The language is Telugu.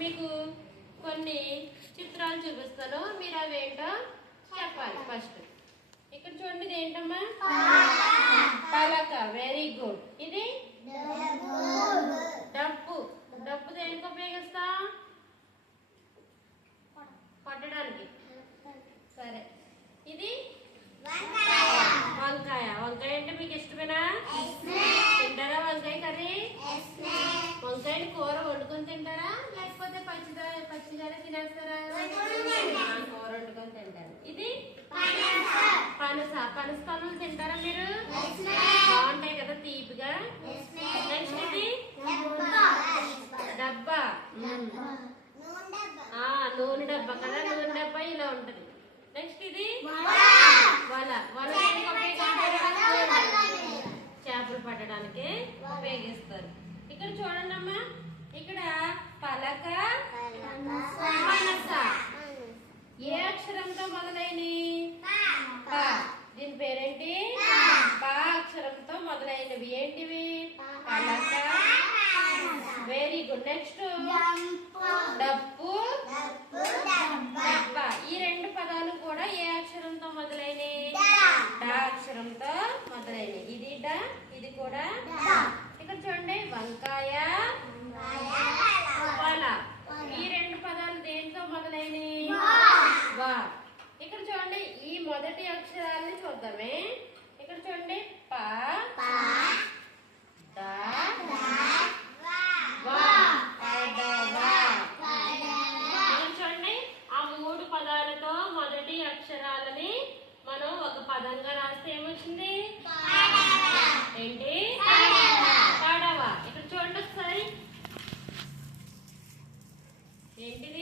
మీకు కొన్ని చిత్రాలు చూపిస్తాను, మీరు అవేంటో చెప్పాలి. ఫస్ట్ ఇక్కడ చూడండి, ఇది ఏంటమ్మా? పలక. Very good. ఇది డప్పు. డప్పు దేనికి ఉపయోగిస్తాం? కొట్టడానికి. సరే. ఇది వంకాయ. వంకాయ అంటే మీకు ఇష్టమేనా? తింటారా వంకాయ కర్రీ? వంకాయని కూర వండుకొని తింటారా, లేకపోతే పచ్చిగానే తినేస్తారా? కూర వండుకొని తింటారు. ఇది పనస. పనస పనులు తింటారా మీరు? బాగుంటాయి కదా తీపిగా. నెక్స్ట్ ఇది డబ్బా. నూనె డబ్బా కదా, నూనె డబ్బా ఇలా ఉంటది. నెక్స్ట్ ఇది వల. వల చేపలు పట్టడానికి ఉపయోగిస్తారు. ఇక్కడ చూడండి అమ్మా, ఇక్కడ పలక, పనస ఏ అక్షరంతో మొదలైనవి? ప. దీని పేరేంటి? ప అక్షరంతో మొదలైనవి. ఏంటివి? పలక. Very good. నెక్స్ట్ డప్పు, డబ్బా. ఈ రెండు పదాలు కూడా ఏ అక్షరంతో మొదలైనవి? డ అక్షరంతో మొదలైనవి. ఇది డ, ఇది కూడా. ఇక్కడ చూడండి, వంకాయ, వల. ఈ రెండు పదాలు దేంతో మొదలైనవి? వా. ఇక్కడ చూడండి, ఈ మొదటి అక్షరాలని చూద్దామే. ఇక్కడ చూడండి, ప, ద, వా. ఇక్కడ చూడండి, ఆ మూడు పదాలతో మొదటి అక్షరాలని మనం ఒక పదంగా రాస్తే ఏమొచ్చింది? ఏంటి? పడవ. ఇక్కడ చూడండి ఒకసారి, ఏంటిది?